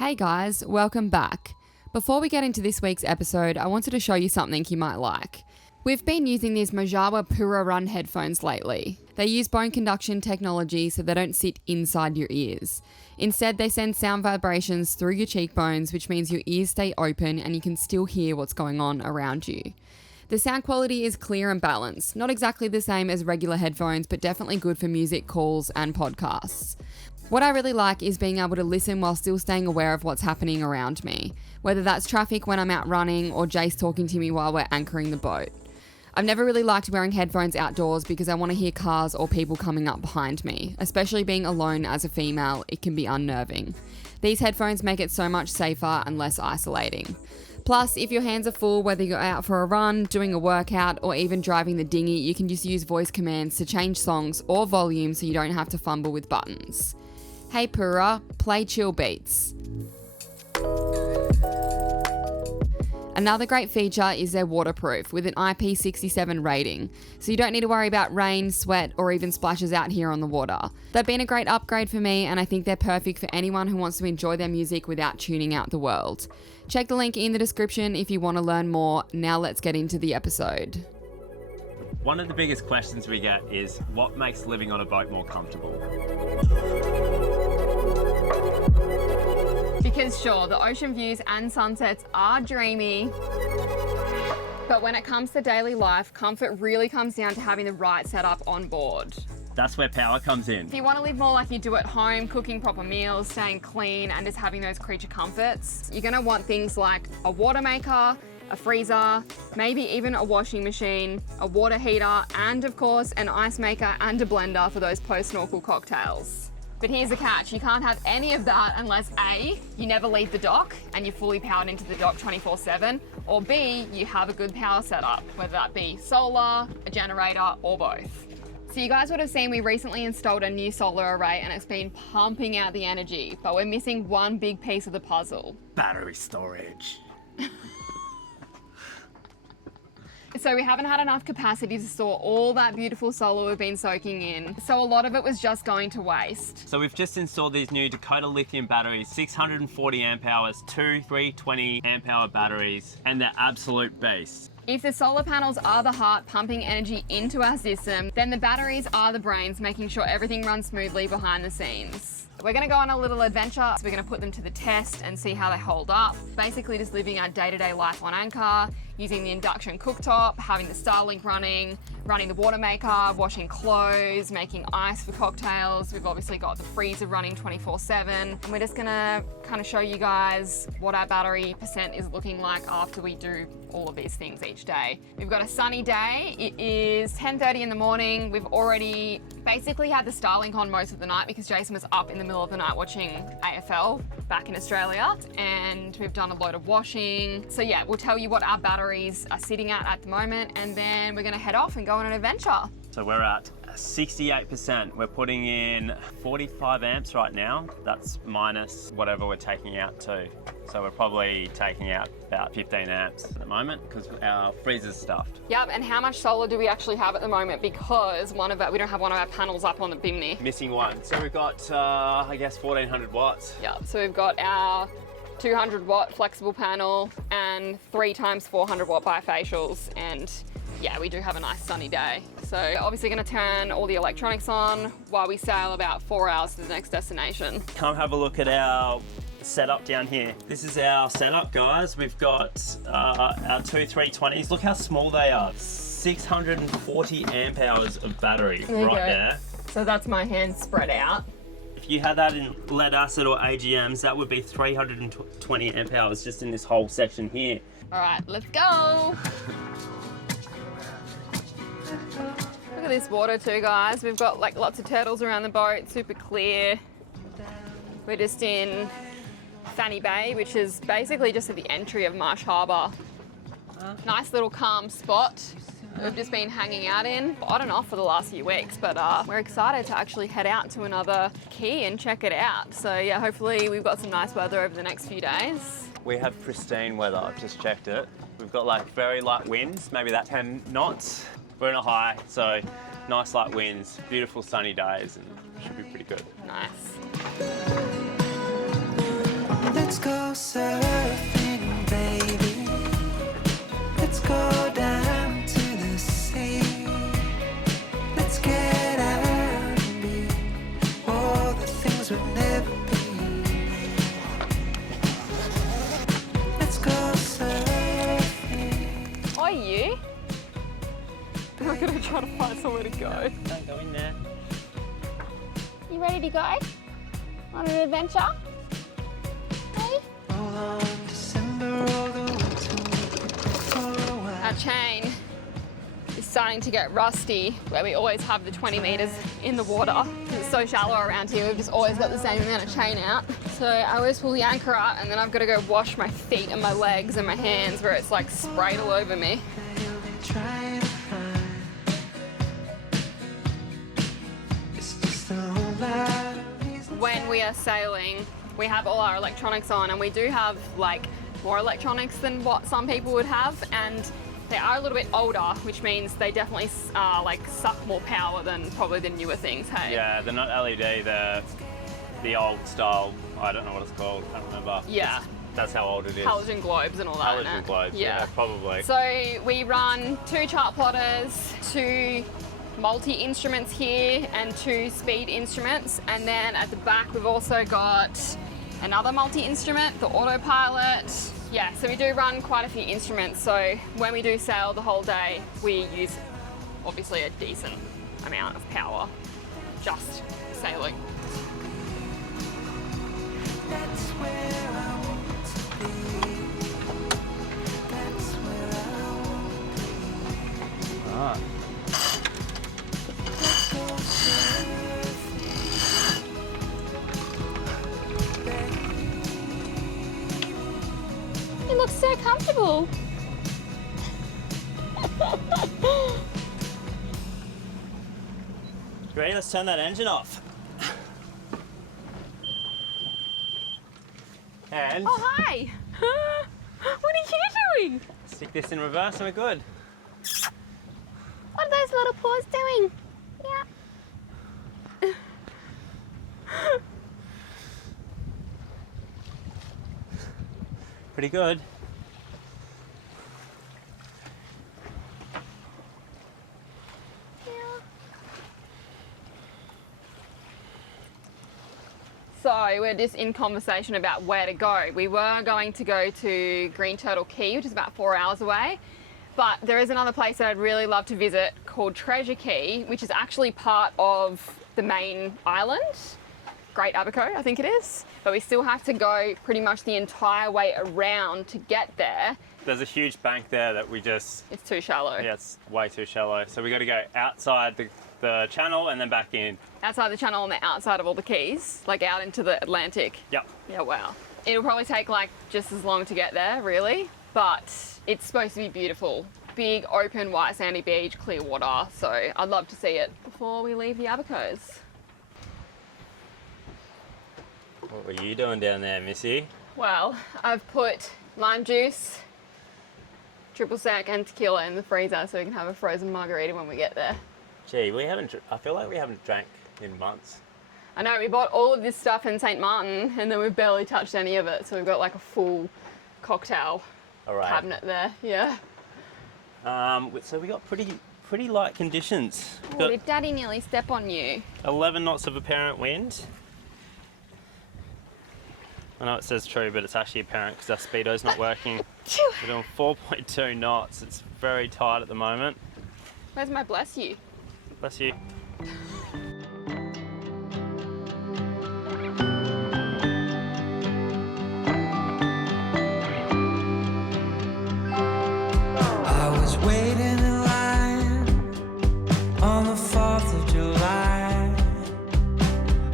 Hey guys, welcome back. Before we get into this week's episode, I wanted to show you something you might like. We've been using these Mojawa Pura Run headphones lately. They use bone conduction technology so they don't sit inside your ears. Instead, they send sound vibrations through your cheekbones, which means your ears stay open and you can still hear what's going on around you. The sound quality is clear and balanced, not exactly the same as regular headphones, but definitely good for music, calls, and podcasts. What I really like is being able to listen while still staying aware of what's happening around me, whether that's traffic when I'm out running or Jace talking to me while we're anchoring the boat. I've never really liked wearing headphones outdoors because I want to hear cars or people coming up behind me. Especially being alone as a female, it can be unnerving. These headphones make it so much safer and less isolating. Plus, if your hands are full, whether you're out for a run, doing a workout, or even driving the dinghy, you can just use voice commands to change songs or volume so you don't have to fumble with buttons. Hey Pura, play chill beats. Another great feature is they're waterproof with an IP67 rating, so you don't need to worry about rain, sweat, or even splashes out here on the water. They've been a great upgrade for me, and I think they're perfect for anyone who wants to enjoy their music without tuning out the world. Check the link in the description if you want to learn more. Now let's get into the episode. One of the biggest questions we get is what makes living on a boat more comfortable? Because sure, the ocean views and sunsets are dreamy, but when it comes to daily life, comfort really comes down to having the right setup on board. That's where power comes in. If you want to live more like you do at home, cooking proper meals, staying clean, and just having those creature comforts, you're going to want things like a water maker, a freezer, maybe even a washing machine, a water heater, and of course an ice maker and a blender for those post-snorkel cocktails. But here's the catch, you can't have any of that unless A, you never leave the dock and you're fully powered into the dock 24/7, or B, you have a good power setup, whether that be solar, a generator, or both. So you guys would have seen we recently installed a new solar array and it's been pumping out the energy, but we're missing one big piece of the puzzle. Battery storage. So we haven't had enough capacity to store all that beautiful solar we've been soaking in. So a lot of it was just going to waste. So we've just installed these new Dakota Lithium batteries, 640 amp hours, two 320 amp hour batteries, and they're absolute beasts. If the solar panels are the heart pumping energy into our system, then the batteries are the brains making sure everything runs smoothly behind the scenes. We're going to go on a little adventure, so we're going to put them to the test and see how they hold up. Basically just living our day-to-day life on anchor, using the induction cooktop, having the Starlink running the water maker, washing clothes, making ice for cocktails. We've obviously got the freezer running 24/7. And we're just going to kind of show you guys what our battery percent is looking like after we do all of these things each day. We've got a sunny day. It is 10:30 in the morning. We've already basically had the Starlink on most of the night because Jason was up in the middle of the night watching AFL back in Australia, and we've done a load of washing. So yeah, we'll tell you what our batteries are sitting at the moment, and then we're going to head off and go on an adventure. So we're at 68%. We're putting in 45 amps right now. That's minus whatever we're taking out too. So we're probably taking out about 15 amps at the moment because our freezer's stuffed. Yep, and how much solar do we actually have at the moment? Because we don't have one of our panels up on the bimney. Missing one. So we've got, I guess, 1400 watts. Yep, so we've got our 200 watt flexible panel and 3 times 400 watt bifacials, and yeah, we do have a nice sunny day. So obviously going to turn all the electronics on while we sail about 4 hours to the next destination. Come have a look at our setup down here. This is our setup, guys. We've got our two 320s. Look how small they are. 640 amp hours of battery there. So that's my hand spread out. If you had that in lead acid or AGMs, that would be 320 amp hours just in this whole section here. All right, let's go. Look at this water too, guys. We've got like lots of turtles around the boat, super clear. We're just in Fanny Bay, which is basically just at the entry of Marsh Harbour. Nice little calm spot we've just been hanging out in. On and off for the last few weeks, but we're excited to actually head out to another key and check it out. So yeah, hopefully we've got some nice weather over the next few days. We have pristine weather, I've just checked it. We've got like very light winds, maybe that 10 knots. We're in a high, so nice light winds, beautiful sunny days, and should be pretty good. Nice. Let's gonna try to find somewhere to go. Don't go in there. You ready to go on an adventure? Hey? Our chain is starting to get rusty, where we always have the 20 meters in the water. It's so shallow around here, we've just always got the same amount of chain out. So I always pull the anchor out and then I've got to go wash my feet and my legs and my hands where it's like sprayed all over me. When we are sailing, we have all our electronics on, and we do have like more electronics than what some people would have, and they are a little bit older, which means they definitely like suck more power than probably the newer things, hey? Yeah, they're not LED, they're the old style, I don't know what it's called, I don't remember. Yeah. That's how old it is. Halogen globes and all that. Halogen globes, yeah, probably. So we run 2 chart plotters, 2 multi-instruments here and 2 speed instruments, and then at the back we've also got another multi-instrument, the autopilot. Yeah, so we do run quite a few instruments, so when we do sail the whole day we use obviously a decent amount of power just sailing. That's where I want to be. That's where I want to be. Ah. It looks so comfortable. Ready? Let's turn that engine off. And Oh, hi. What are you doing? stick this in reverse and we're good. What are those little paws doing? Yeah. Pretty good. So we're just in conversation about where to go. We were going to go to Green Turtle Cay, which is about 4 hours away, but there is another place that I'd really love to visit called Treasure Cay, which is actually part of the main island, Great Abaco, I think it is. But we still have to go pretty much the entire way around to get there. There's a huge bank there that we just... It's too shallow. Yeah, it's way too shallow. So we got to go outside the channel and then back in. Outside the channel on the outside of all the keys, like out into the Atlantic. Yep. Yeah, wow. It'll probably take like just as long to get there, really, but it's supposed to be beautiful. Big, open, white sandy beach, clear water, so I'd love to see it before we leave the Abacos. What were you doing down there, Missy? Well, I've put lime juice, triple sec and tequila in the freezer so we can have a frozen margarita when we get there. Gee, I feel like we haven't drank in months. I know, we bought all of this stuff in St. Martin and then we've barely touched any of it, so we've got like a full cocktail cabinet there, yeah. So we got pretty light conditions. Oh, did Daddy nearly step on you? 11 knots of apparent wind. I know it says true, but it's actually apparent because our speedo's not working. We're doing 4.2 knots. It's very tight at the moment. Where's my bless you? Bless you. I was waiting in line on the 4th of July.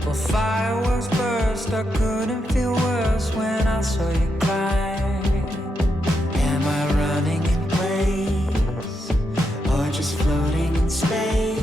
Well, fireworks burst, I couldn't feel worse when I saw you cry. Am I running in place or just floating in space?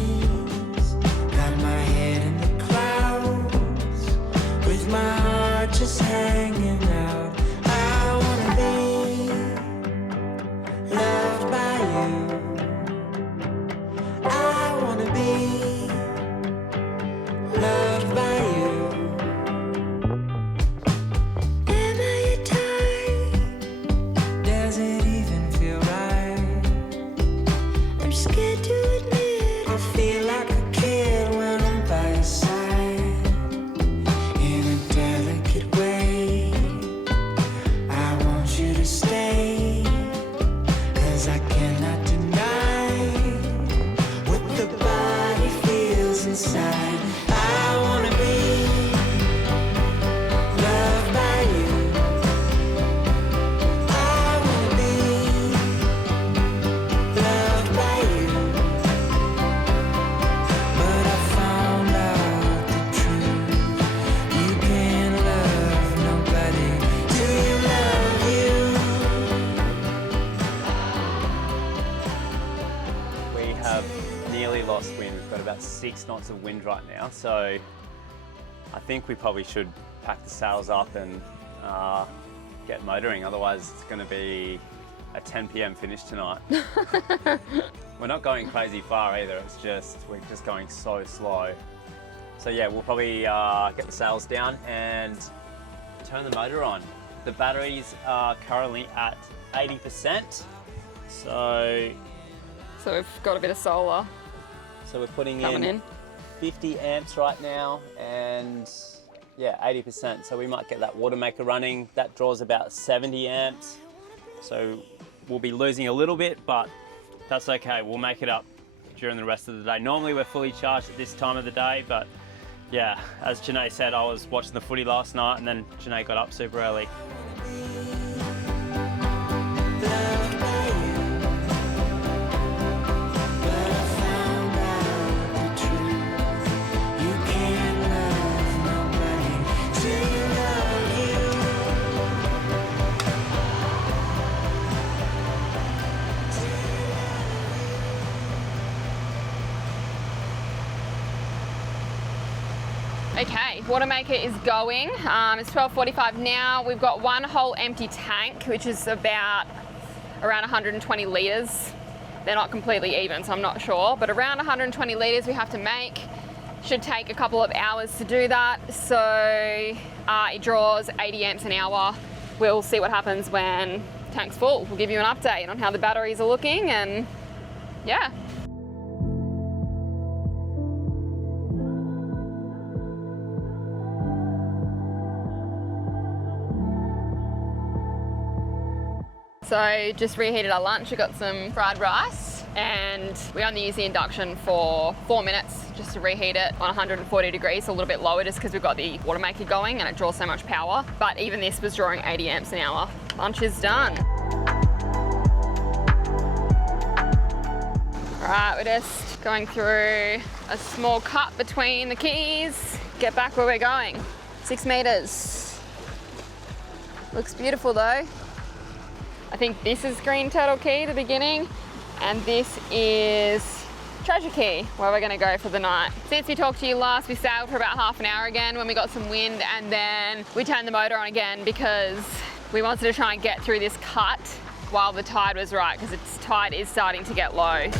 about 6 knots of wind right now, so I think we probably should pack the sails up and get motoring, otherwise it's going to be a 10 p.m. finish tonight. We're not going crazy far either, we're just going so slow. So yeah, we'll probably get the sails down and turn the motor on. The batteries are currently at 80%, so we've got a bit of solar. So we're putting in 50 amps right now, and yeah, 80%. So we might get that water maker running. That draws about 70 amps. So we'll be losing a little bit, but that's okay. We'll make it up during the rest of the day. Normally we're fully charged at this time of the day, but yeah, as Janae said, I was watching the footy last night and then Janae got up super early. Okay, water maker is going. It's 12:45 now. We've got one whole empty tank, which is about around 120 litres. They're not completely even, so I'm not sure, but around 120 litres we have to make. Should take a couple of hours to do that. So it draws 80 amps an hour. We'll see what happens when tank's full. We'll give you an update on how the batteries are looking, and yeah. So just reheated our lunch. We got some fried rice, and we only use the induction for 4 minutes just to reheat it on 140 degrees, so a little bit lower just because we've got the water maker going and it draws so much power. But even this was drawing 80 amps an hour. Lunch is done. All right, we're just going through a small cut between the keys. Get back where we're going. 6 meters. Looks beautiful though. I think this is Green Turtle Cay, the beginning, and this is Treasure Cay, where we're gonna go for the night. Since we talked to you last, we sailed for about half an hour again when we got some wind, and then we turned the motor on again because we wanted to try and get through this cut while the tide was right, because its tide is starting to get low.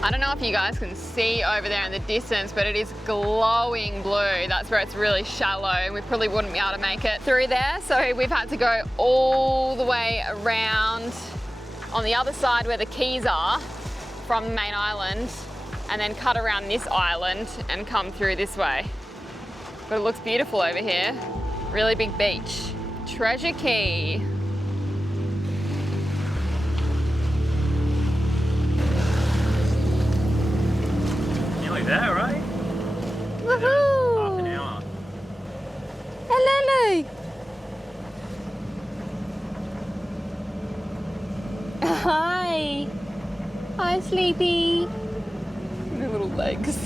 I don't know if you guys can see over there in the distance, but it is glowing blue. That's where it's really shallow, and we probably wouldn't be able to make it through there. So we've had to go all the way around on the other side where the keys are from the main island, and then cut around this island and come through this way. But it looks beautiful over here. Really big beach. Treasure Cay. There, right? Woohoo! Half an hour. Hello! Hi! Hi, Sleepy! The little legs.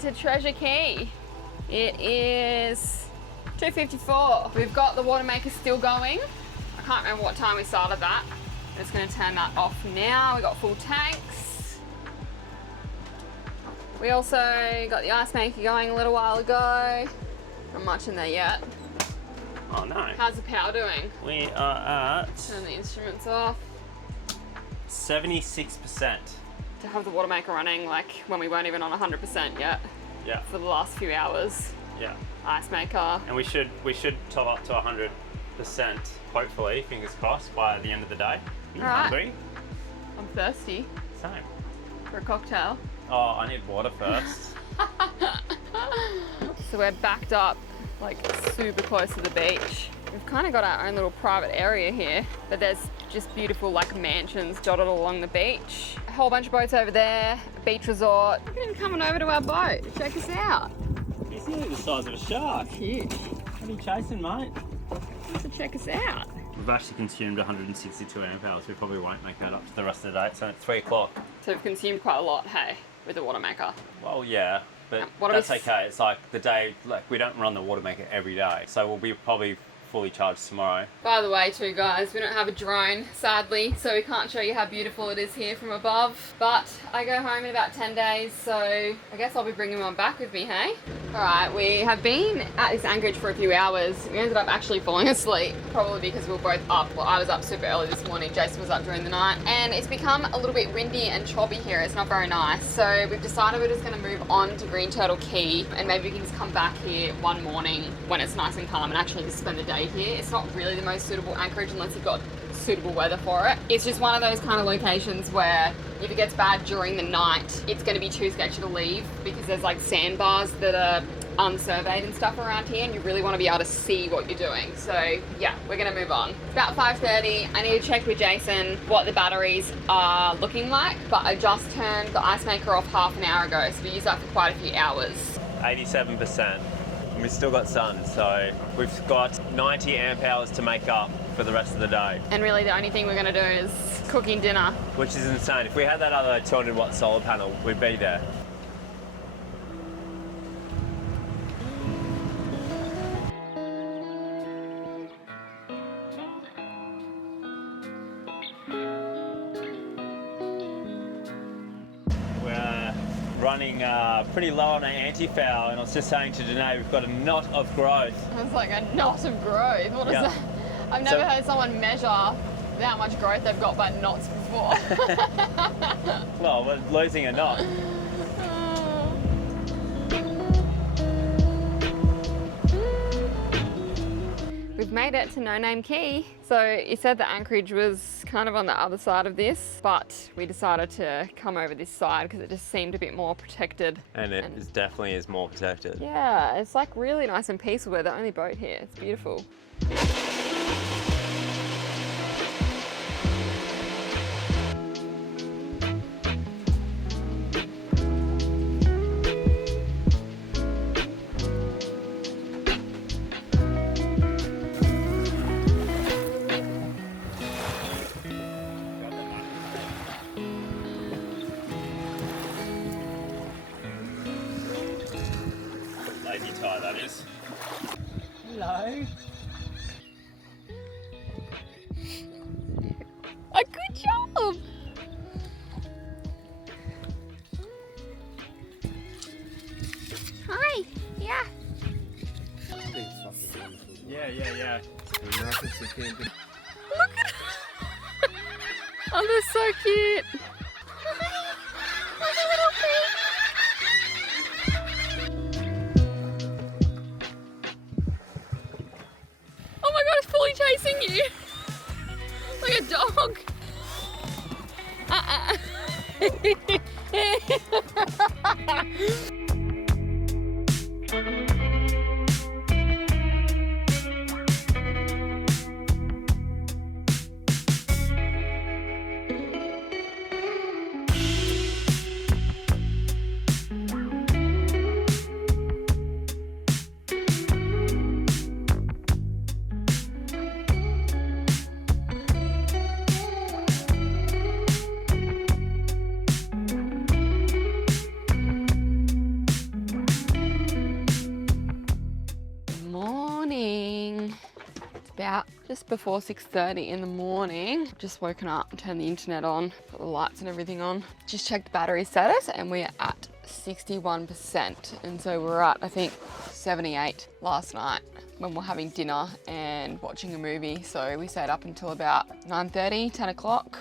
To Treasure Cay. It is 2:54. We've got the water maker still going. I can't remember what time we started that. I'm just going to turn that off now. We got full tanks. We also got the ice maker going a little while ago. Not much in there yet. Oh no. How's the power doing? We are at Turn the instruments off. 76%. To have the water maker running like when we weren't even on 100% yet. Yeah. For the last few hours. Yeah. Ice maker. And we should top up to 100%, hopefully, fingers crossed, by the end of the day. Are you hungry? I'm thirsty. Same. For a cocktail. Oh, I need water first. So we're backed up like super close to the beach. We've kind of got our own little private area here, but there's just beautiful like mansions dotted along the beach. A whole bunch of boats over there, a beach resort. Look at him coming over to our boat. Check us out. He's nearly the size of a shark. Huge. What are you chasing, mate? So check us out. We've actually consumed 162 amp hours. We probably won't make that up to the rest of the day. It's only 3 o'clock. So we've consumed quite a lot, hey, with the water maker. Well, yeah, but What that's are we okay. It's like the day, like we don't run the water maker every day. So we'll be probably fully charged tomorrow. By the way, too, guys, we don't have a drone, sadly, so we can't show you how beautiful it is here from above. But I go home in about 10 days, so I guess I'll be bringing one back with me, hey? Alright, we have been at this anchorage for a few hours. We ended up actually falling asleep, probably because we were both up. Well, I was up super early this morning, Jason was up during the night. And it's become a little bit windy and choppy here. It's not very nice. So we've decided we're just going to move on to Green Turtle Cay, and maybe we can just come back here one morning when it's nice and calm and actually just spend the day here. It's not really the most suitable anchorage unless you've got suitable weather for it. It's just one of those kind of locations where if it gets bad during the night, it's going to be too sketchy to leave because there's like sandbars that are unsurveyed and stuff around here, and you really want to be able to see what you're doing. So yeah, we're going to move on. It's about 5:30. I need to check with Jason what the batteries are looking like, but I just turned the ice maker off half an hour ago, so we used that for quite a few hours. 87%. We've still got sun, so we've got 90 amp hours to make up for the rest of the day. And really the only thing we're going to do is cooking dinner. Which is insane. If we had that other 200 watt solar panel, we'd be there. We're running pretty low on our anti-foul, and I was just saying to Janae, we've got a knot of growth. It's like a knot of growth. What is that? I've never heard someone measure how much growth they've got by knots before. Well, we're losing a knot. We've made it to No Name Cay. So it said the anchorage was kind of on the other side of this, but we decided to come over this side because it just seemed a bit more protected. And it definitely is more protected. Yeah, it's like really nice and peaceful. We're the only boat here. It's beautiful. Lazy tie, that is. Hello. A good job. Hi. Yeah. Yeah. Look at oh, they're so cute. Like a little pig. Oh my god, it's fully chasing you. Like a dog. About just before 6:30 in the morning. Just woken up, turned the internet on, put the lights and everything on. Just checked battery status and we're at 61%. And so we're at, I think, 78 last night when we're having dinner and watching a movie. So we stayed up until about 9:30, 10 o'clock.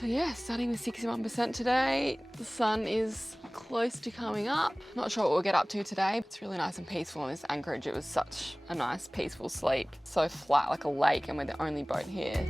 So yeah, starting with 61% today. The sun is close to coming up. Not sure what we'll get up to today. It's really nice and peaceful in this anchorage. It was such a nice peaceful sleep. So flat like a lake, and we're the only boat here.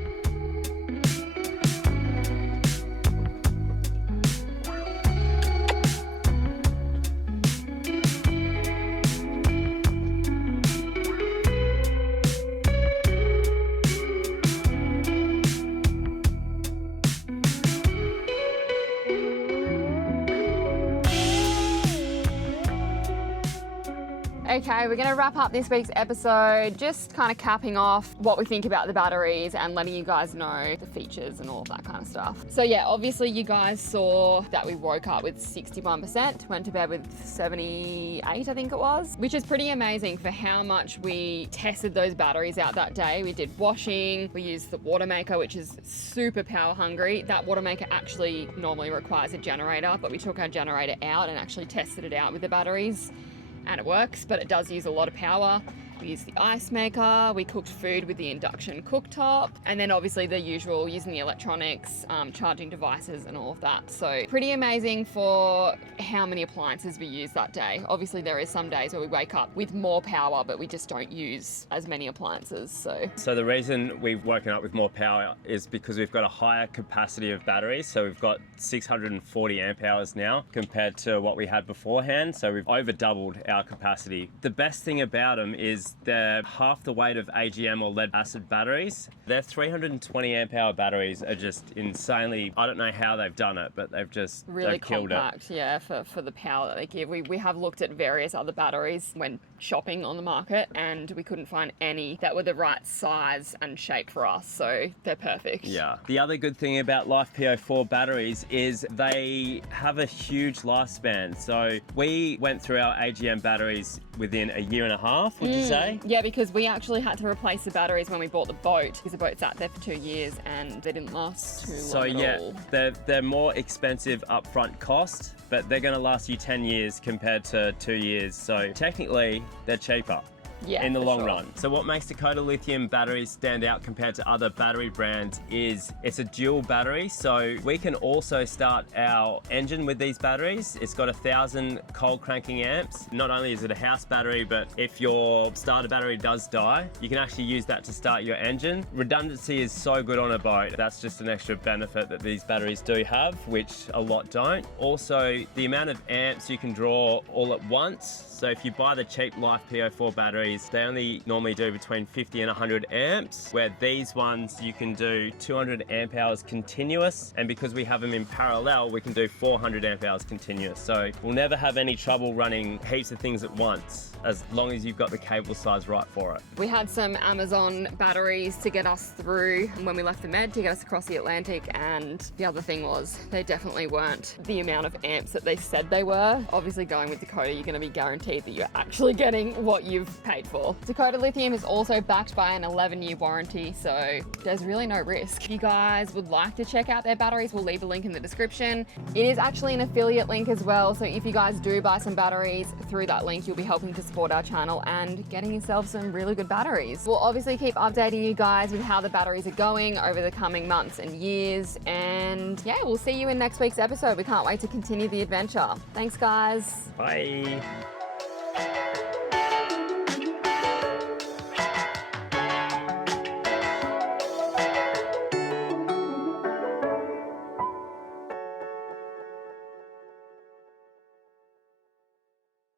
Okay, we're going to wrap up this week's episode, just kind of capping off what we think about the batteries and letting you guys know the features and all of that kind of stuff. So yeah, obviously you guys saw that we woke up with 61%, went to bed with 78, I think it was, which is pretty amazing for how much we tested those batteries out that day. We did washing, we used the water maker, which is super power hungry. That water maker actually normally requires a generator, but we took our generator out and actually tested it out with the batteries. And it works, but it does use a lot of power. We used the ice maker, we cooked food with the induction cooktop, and then obviously the usual using the electronics, charging devices and all of that. So pretty amazing for how many appliances we used that day. Obviously there is some days where we wake up with more power, but we just don't use as many appliances. So the reason we've woken up with more power is because we've got a higher capacity of batteries. So we've got 640 amp hours now compared to what we had beforehand. So we've over doubled our capacity. The best thing about them is they're half the weight of AGM or lead acid batteries. Their 320 amp hour batteries are just insanely, I don't know how they've done it, but they've really killed compact, it. Yeah, for the power that they give. We have looked at various other batteries when shopping on the market, and we couldn't find any that were the right size and shape for us, so they're perfect. Yeah. The other good thing about Life PO4 batteries is they have a huge lifespan. So we went through our AGM batteries within a year and a half, would you say? Yeah, because we actually had to replace the batteries when we bought the boat, because the boat sat there for 2 years and they didn't last too long So at all. they're more expensive upfront cost, but they're going to last you 10 years compared to 2 years. So technically, they're cheaper. Yeah, in the for long sure. run. So what makes Dakota Lithium batteries stand out compared to other battery brands is it's a dual battery. So we can also start our engine with these batteries. It's got 1,000 cold cranking amps. Not only is it a house battery, but if your starter battery does die, you can actually use that to start your engine. Redundancy is so good on a boat. That's just an extra benefit that these batteries do have, which a lot don't. Also, the amount of amps you can draw all at once. So if you buy the cheap Life PO4 batteries, they only normally do between 50 and 100 amps, where these ones you can do 200 amp hours continuous, and because we have them in parallel, we can do 400 amp hours continuous. So we'll never have any trouble running heaps of things at once, as long as you've got the cable size right for it. We had some Amazon batteries to get us through when we left the Med, to get us across the Atlantic, and the other thing was they definitely weren't the amount of amps that they said they were. Obviously going with Dakota, you're going to be guaranteed that you're actually getting what you've paid for. Dakota Lithium is also backed by an 11-year warranty, so there's really no risk. If you guys would like to check out their batteries, we'll leave a link in the description. It is actually an affiliate link as well, so if you guys do buy some batteries through that link, you'll be helping to support our channel and getting yourself some really good batteries. We'll obviously keep updating you guys with how the batteries are going over the coming months and years, and yeah, we'll see you in next week's episode. We can't wait to continue the adventure. Thanks, guys. Bye.